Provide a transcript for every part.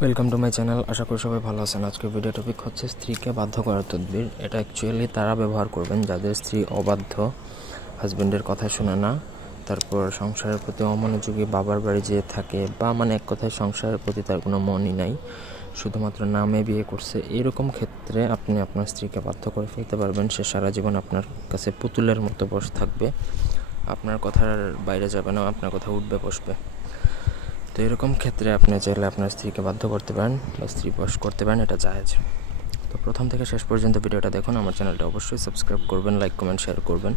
Welcome to my channel. আশা করি সবাই ভালো আছেন। আজকের ভিডিও টপিক হচ্ছে স্ত্রীকে বাধ্য করার তদবির। এটা অ্যাকচুয়ালি তারা ব্যবহার করবেন যাদের স্ত্রী অবাধ্য, হাজব্যান্ডের কথা শুনে না, তারপর সংসারের প্রতি অমনোযোগী, বাবার বাড়ি যেয়ে থাকে, বা এক কথায় সংসারের প্রতি তার কোনো মনই নাই, শুধুমাত্র নামে বিয়ে করছে। এরকম ক্ষেত্রে আপনি আপনার স্ত্রীকে বাধ্য করে ফেলতে পারবেন। সে সারা জীবন আপনার কাছে পুতুলের মতো বসে থাকবে, আপনার কথার বাইরে যাবে না, আপনার কথা উঠবে বসবে। তো এরকম ক্ষেত্রে আপনি চাইলে আপনার স্ত্রীকে বাধ্য করতে পারেন বা স্ত্রী বশ করতে পারেন, এটা জায়েজ। তো প্রথম থেকে শেষ পর্যন্ত ভিডিওটা দেখুন। আমার চ্যানেলটা অবশ্যই সাবস্ক্রাইব করবেন, লাইক কমেন্ট শেয়ার করবেন।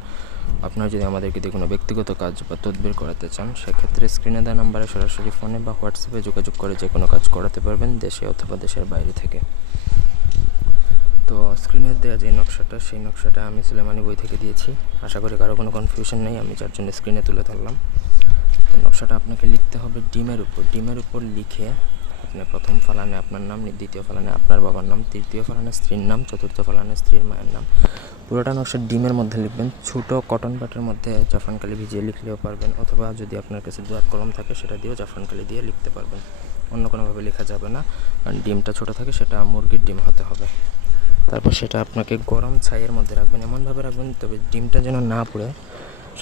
আপনারা যদি আমাদেরকে দিয়ে কোনো ব্যক্তিগত কাজ বা তদবির করাতে চান, সেক্ষেত্রে স্ক্রিনে দেওয়া নাম্বারে সরাসরি ফোনে বা হোয়াটসঅ্যাপে যোগাযোগ করে যে কোনো কাজ করাতে পারবেন, দেশে অথবা দেশের বাইরে থেকে। তো স্ক্রিনে দেওয়া যে নকশাটা, সেই নকশাটা আমি সুলেমানি বই থেকে দিয়েছি। আশা করি কারো কোনো কনফিউশন নেই, আমি যার জন্য স্ক্রিনে তুলে ধরলাম। তো নকশাটা আপনাকে লিখতে হবে ডিমের উপর লিখে আপনি প্রথম ফালানে আপনার নাম, দ্বিতীয় ফালানে আপনার বাবার নাম, তৃতীয় ফালানে স্ত্রীর নাম, চতুর্থ ফালানে স্ত্রীর মায়ের নাম। পুরোটা নকশা ডিমের মধ্যে লিখবেন। ছোটো কটন প্যাডের মধ্যে জাফরানকালি ভিজিয়ে লিখলেও পারবেন, অথবা যদি আপনার কাছে দোয়াত কলম থাকে সেটা দিয়েও জাফরানকালি দিয়ে লিখতে পারবেন। অন্য কোনোভাবে লেখা যাবে না, কারণ ডিমটা ছোটো থাকে, সেটা মুরগির ডিম হতে হবে। তারপর সেটা আপনাকে গরম ছাইয়ের মধ্যে রাখবেন, এমনভাবে রাখবেন তবে ডিমটা যেন না পুড়ে।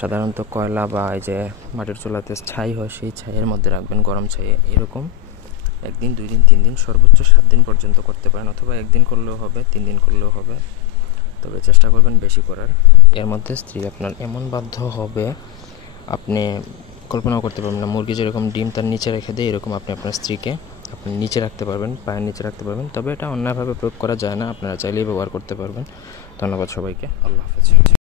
সাধারণত কয়লা বা এই যে মাটির চুলাতে ছাই হয়, সেই ছাইয়ের মধ্যে রাখবেন, গরম ছাইয়ে। এরকম 1 দিন 2 দিন 3 দিন সর্বোচ্চ 7 দিন পর্যন্ত করতে পারেন, অথবা 1 দিন করলেও হবে, 3 দিন করলেও হবে, তবে চেষ্টা করবেন বেশি করার। এর মধ্যে স্ত্রী আপনার এমন বাধ্য হবে, আপনি কল্পনাও করতে পারবেন না। মুরগি যেরকম ডিম তার নিচে রেখে দেয়, এরকম আপনি আপনার স্ত্রীকে আপনি নিচে রাখতে পারবেন, পায়ের নিচে রাখতে পারবেন। তবে এটা অন্যায়ভাবে প্রয়োগ করা যায় না, আপনারা চাইলেই ব্যবহার করতে পারবেন। ধন্যবাদ সবাইকে। আল্লাহ হাফেজ।